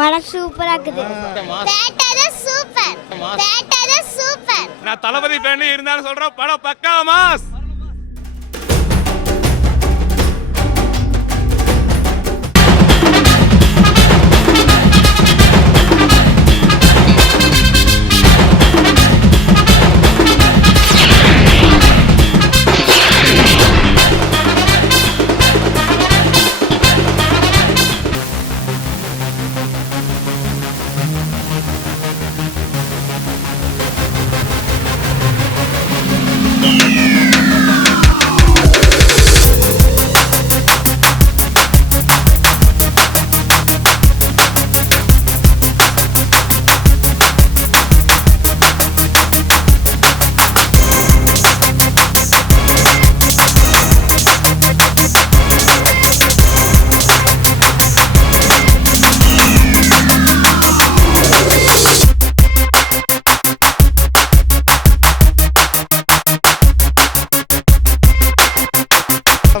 படம் சூப்பரா இருக்குது. Theatre super. Theatre super. நான் தளபதி ஃபேன் இருந்தாலும் சொல்றேன், படம் பக்கா மாஸ்.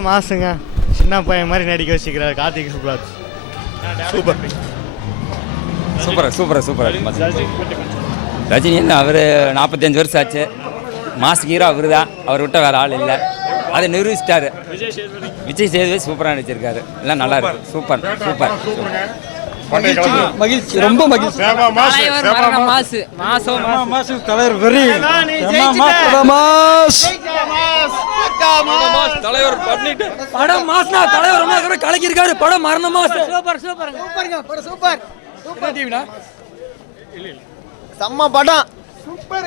மாசுங்க, சின்ன பையன் மாதிரி நடிக்க வச்சுக்கிறார் Karthik Subbaraj. Super super super super. Rajini என்ன அவர் 45 வருஷம் ஆச்சு. மாஸ் ஹீரோ அவர் தான், அவர் விட்ட வேறு ஆள் இல்லை. அதை நிரூபிச்சிட்டாரு. விஜய் சேதுபதி சூப்பராக நடிச்சிருக்காரு. எல்லாம் நல்லா இருக்கு. சூப்பர் சூப்பர் மகிழ்ச்சி, ரொம்ப மகிழ்ச்சி. தலைவர் வெறி தலைவர் பண்ணிட்டு படம் மாஸ்னா தலைவர் கலக்கி இருக்காரு. படம் மரண mass. Super super super super super டிவினா செம்ம படம். சூப்பர்.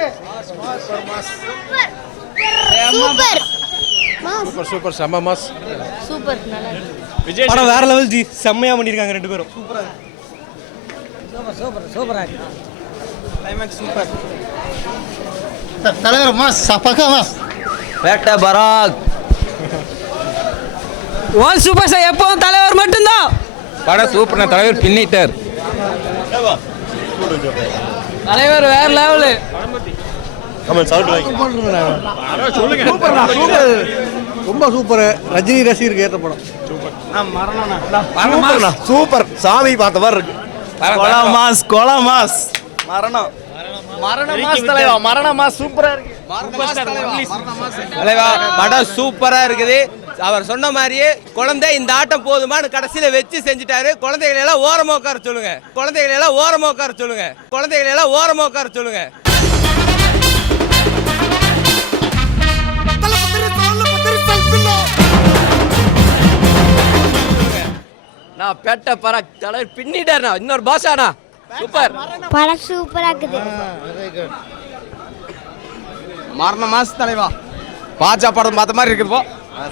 சூப்பர் சூப்பர் செம்ம மாஸ். சூப்பர் நல்லா விஜய் படம் வேற லெவல் ஜி. செம்மையா பண்ணிருக்காங்க ரெண்டு பேரும். சூப்பர் சூப்பர் சூப்பரா இருக்கு. Climax super. தலைவர் மாஸ் பக்கா மாஸ். பேட்ட பராக் ஒன் சூப்பர் சார். எப்பவும் தலைவர் மட்டும்தான். படம் சூப்பர். தலைவர் பின்னிட்டார். தலைவர் வேற லெவலு. ரொம்ப சூப்பர். ரஜினி ரசிகருக்கு ஏற்ற படம். சூப்பர். சாமி பார்த்த மாதிரி இருக்கு. கொலா மாஸ் மரணம் மாஸ் தலைவா. மரண மாஸ் சூப்பரா இருக்கு. தலைவா படம் சூப்பரா இருக்குது. அவர் சொன்ன மாதிரியே குழந்தை இந்த ஆட்டம் போதுமான்னு கடைசியில வச்சு செஞ்சுட்டாரு. குழந்தைகளை எல்லாம் ஓரமா உட்கார சொல்லுங்க. குழந்தைகளை எல்லாம் ஓரமா உட்கார சொல்லுங்க. குழந்தைகளை எல்லாம் ஓரமா உட்கார சொல்லுங்க. நான் பேட்ட பராக் தலைவர் பின்னிட்டாருண்ணா. இன்னொரு பாஷாண்ணா. சூப்பர். படம் சூப்பரா இருக்குது. மரண மாஸ் தலைவா. பாஜா படம் பார்த்த மாதிரி இருக்குது.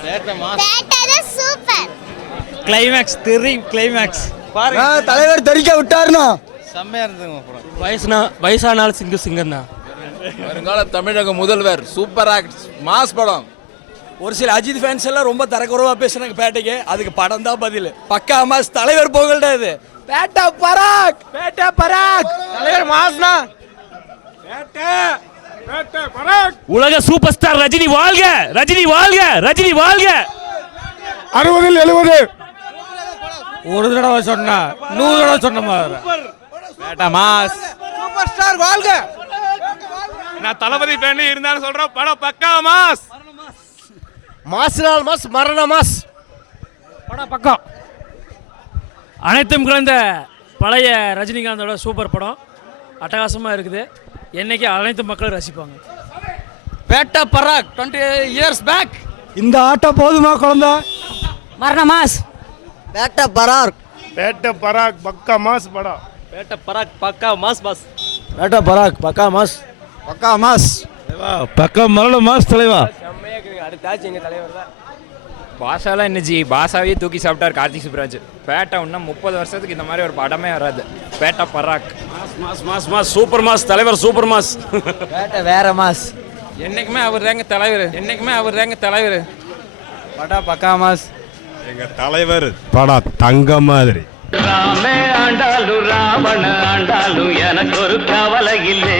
Theatre super. கிளைமாக்ஸ் தெரியும். கிளைமாக்ஸ் தலைவர் தெரிக்க விட்டாருனா செம்மையா இருந்ததுங்க. வயசானாலும் சிங்கம் தான். வருங்கால தமிழக முதல்வர். சூப்பர் ஆக்ட் மாஸ் படம். ஒரு சில அஜித் ஃபேன்ஸ் எல்லாம் ரொம்ப தரக்குறவா பேசுறாங்க பேட்டைக்கு. அதுக்கு படம் தான் பதில். பக்கா மாஸ். தலைவர் போகல்டா இது. பேட்ட பராக். பேட்ட பராக். தலைவர் மாஸ்னா. உலக சூப்பர் ஸ்டார் ரஜினி வாழ்க. ரஜினி வாழ்க. ரஜினி வாழ்க. 60 70 ஒரு தடவை சொன்னா 100 தடவை சொன்ன மாதிரி. பேட்ட மாஸ். சூப்பர் ஸ்டார் வாழ்க. நான் தளபதி ஃபேன் இருந்தாலும் சொல்றேன், படம் பக்கா மாஸ். மாஸ்னால் மாஸ் மரண மாஸ். படம் பக்கம். அனைத்தும் குறைந்த பழைய ரஜினிகாந்தோட சூப்பர் படம். அட்டகாசமாக இருக்குது. என்னைக்கு அனைத்து மக்களும் ரசிப்பாங்க. பேட்ட பராக் 20 years பேக். இந்த ஆட்டம் போதுமா குழந்தை? மரண மாஸ். பேட்ட பராக். பேட்ட பராக் பக்கா மாஸ் படம். பேட்ட பராக் பக்கா மாஸ் பாஸ். பேட்ட பராக் பக்கா மாஸ். பக்கா மாஸ் பக்கா மரண மாஸ் தலைவா. அடுத்தாச்சு எங்க தலைவர் தான். பாஷாலாம் என்ன ஜி, பாஷாவே தூக்கி சாப்பிட்டார் கார்த்திக் சுப்ராஜ். பேட்டா இன்னும் 30 வருஷத்துக்கு இந்த மாதிரி ஒரு படமே வராது. பேட்டா பராக் mass mass mass super mass. தலைவர் சூப்பர் மாஸ். பேட்ட வேற மாஸ். என்னைக்குமே அவர் தாங்க தலைவர். என்னைக்குமே அவர் தாங்க தலைவர். படம் பக்கா மாஸ். எங்க தலைவர் படம் தங்க மாதிரி. ராமே ஆண்டாலும் ராவண ஆண்டாலும் எனக்கு ஒரு கவலை இல்லை.